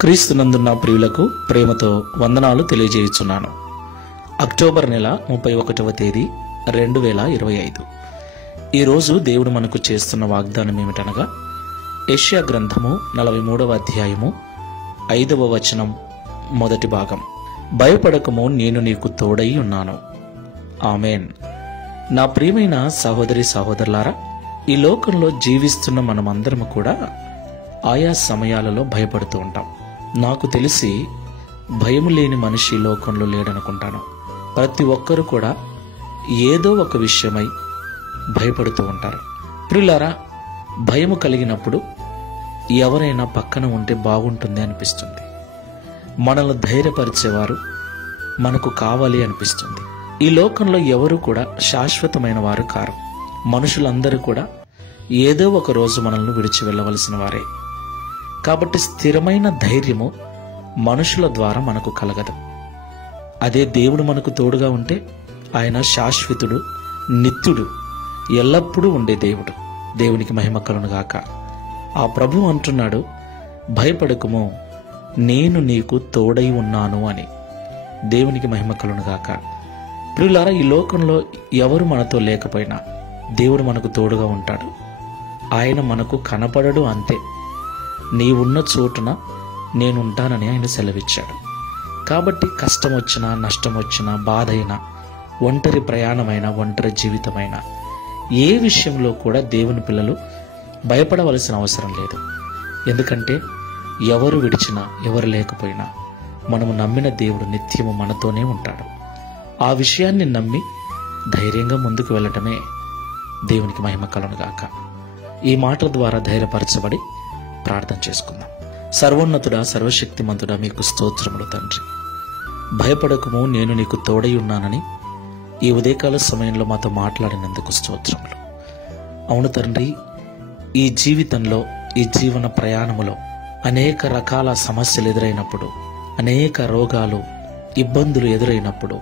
క్రీస్తునందున్న ప్రియులకు ప్రేమతో వందనాలు తెలియజేయుచున్నాను. అక్టోబర్ నెల 31వ తేదీ 2025. ఈరోజు దేవుడు మనకు చేస్తున్న వాగ్దానం ఏమిటనగా, యెషయా గ్రంథము 43వ అధ్యాయము 5వ వచనం మొదటి భాగం. భయపడకము, నేను నీకు తోడై ఉన్నాను. ఆమేన్. నా ప్రియమైన సహోదరి సహోదరులారా, ఈ లోకంలో జీవిస్తున్న మనమందరము కూడా ఆయా సమయాలలో భయపడుతూ ఉంటాం. నాకు తెలిసి భయము లేని మనిషి ఈ లోకంలో లేడనుకుంటాను. ప్రతి ఒక్కరూ కూడా ఏదో ఒక విషయమై భయపడుతూ ఉంటారు. ప్రియులారా, భయము కలిగినప్పుడు ఎవరైనా పక్కన ఉంటే బాగుంటుంది అనిపిస్తుంది. మనల్ని ధైర్యపరిచేవారు మనకు కావాలి అనిపిస్తుంది. ఈ లోకంలో ఎవరు కూడా శాశ్వతమైన వారు కారు. మనుషులందరూ కూడా ఏదో ఒక రోజు మనల్ని విడిచి వెళ్ళవలసిన వారే. కాబట్టి స్థిరమైన ధైర్యము మనుషుల ద్వారా మనకు కలగదు. అదే దేవుడు మనకు తోడుగా ఉంటే ఆయన శాశ్వతుడు, నిత్యుడు, ఎల్లప్పుడూ ఉండే దేవుడు. దేవునికి మహిమ కలుగునుగాక. ఆ ప్రభువు అంటున్నాడు, భయపడకుము, నేను నీకు తోడై ఉన్నాను అని. దేవునికి మహిమ కలుగునుగాక. ప్రియులారా, ఈ లోకంలో ఎవరు మనతో లేకపోయినా దేవుడు మనకు తోడుగా ఉంటాడు. ఆయన మనకు కనపడడు, అంతే. నీవున్న చోటున నేనుంటానని ఆయన సెలవిచ్చాడు. కాబట్టి కష్టం వచ్చినా, నష్టం వచ్చినా, బాధ అయినా, ఒంటరి ప్రయాణమైనా, ఒంటరి జీవితమైనా, ఏ విషయంలో కూడా దేవుని పిల్లలు భయపడవలసిన అవసరం లేదు. ఎందుకంటే ఎవరు విడిచినా, ఎవరు లేకపోయినా మనము నమ్మిన దేవుడు నిత్యము మనతోనే ఉంటాడు. ఆ విషయాన్ని నమ్మి ధైర్యంగా ముందుకు వెళ్ళటమే దేవునికి మహిమ కలుగునుగాక. ఈ మాటల ద్వారా ధైర్యపరచబడి ప్రార్థన చేసుకుందాం. సర్వోన్నతుడా, సర్వశక్తిమంతుడా, మీకు స్తోత్రములు తండ్రి. భయపడకము, నేను నీకు తోడై ఉన్నానని ఈ ఉదయకాల సమయంలో మాతో మాట్లాడినందుకు స్తోత్రములు. అవును తండ్రి, ఈ జీవితంలో, ఈ జీవన ప్రయాణములో అనేక రకాల సమస్యలు ఎదురైనప్పుడు, అనేక రోగాలు, ఇబ్బందులు ఎదురైనప్పుడు,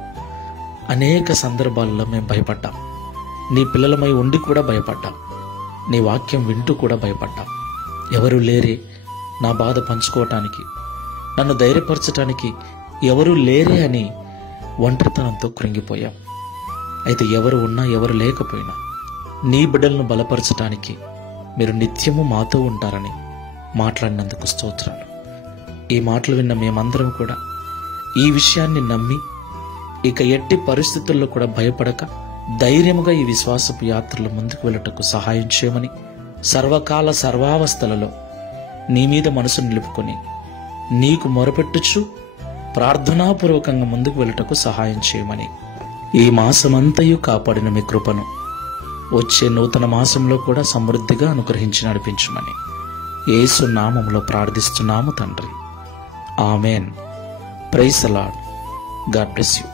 అనేక సందర్భాల్లో మేము భయపడ్డాం. నీ పిల్లలమై ఉండి కూడా భయపడ్డాం. నీ వాక్యం వింటూ కూడా భయపడ్డాం. ఎవరు లేరే నా బాధ పంచుకోవటానికి, నన్ను ధైర్యపరచటానికి ఎవరు లేరే అని ఒంటరితనంతో కృంగిపోయాం. అయితే ఎవరు ఉన్నా, ఎవరు లేకపోయినా నీ బిడ్డలను బలపరచటానికి మీరు నిత్యము మాతో ఉంటారని మాట్లాడినందుకు స్తోత్రాలు. ఈ మాటలు విన్న మేమందరం కూడా ఈ విషయాన్ని నమ్మి ఇక ఎట్టి పరిస్థితుల్లో కూడా భయపడక ధైర్యముగా ఈ విశ్వాసపు యాత్రలో ముందుకు వెళ్ళటకు సహాయం చేయమని, సర్వకాల సర్వావస్థలలో నీ మీద మనసు నిలుపుకొని నీకు మొరపెట్టుచు ప్రార్థనాపూర్వకంగా ముందుకు వెళ్ళటకు సహాయం చేయమని, ఈ మాసమంతయు కాపాడిన మీ కృపను వచ్చే నూతన మాసంలో కూడా సమృద్ధిగా అనుగ్రహించి నడిపించమని యేసు నామములో ప్రార్థిస్తున్నాము తండ్రి. Amen. Praise the Lord. God bless you.